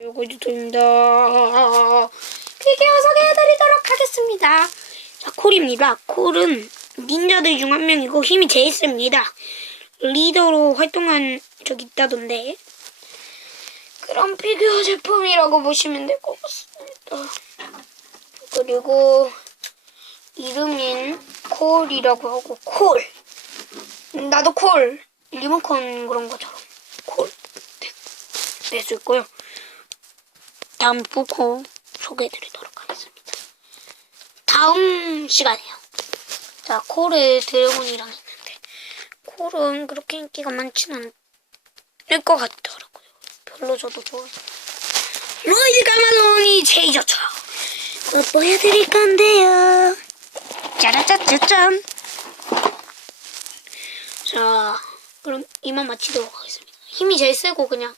요거입니다. 비교 소개해드리도록 하겠습니다. 자, 콜입니다. 콜은 닌자들 중 한 명이고 힘이 제일 셉니다. 리더로 활동한 적 있다던데. 그런 피규어 제품이라고 보시면 될 것 같습니다. 그리고 이름인 콜이라고 하고 콜. 나도 콜. 리모컨 그런 것처럼 콜. 네. 낼수 있고요. 다음 부코 소개해드리도록 하겠습니다. 다음 시간에요. 자, 콜의 드래곤이랑 있는데 콜은 그렇게 인기가 많지는 않을 것 같더라고요. 별로 저도 좋아해요. 로이드 가마돈이. 그거 보여드릴 건데요. 짜라짜짜짠. 자, 그럼 이만 마치도록 하겠습니다. 힘이 제일 세고 그냥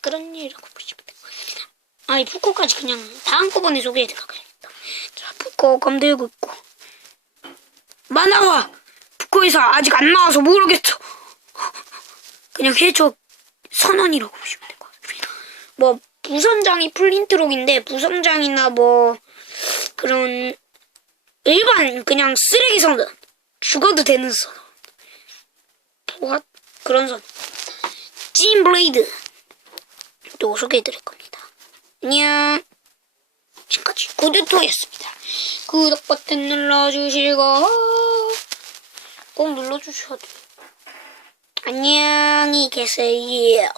그런 일이라고 보시면. 아니 푸코까지 그냥 다 한꺼번에 소개해드릴까 그랬다. 자 푸코 검 들고 있고 만화가 푸코에서 아직 안 나와서 모르겠어. 그냥 해적 선언이라고 보시면 될 것 같습니다. 뭐 부선장이 플린트록인데 부선장이나 뭐 그런 일반 그냥 쓰레기 선언 죽어도 되는 선언 뭐 그런 선언 찐 블레이드 또 소개해드릴 겁니다. 안녕. 지금까지 구두토였습니다. 구독 버튼 눌러주시고 꼭 눌러주셔야 돼요. 안녕히 계세요.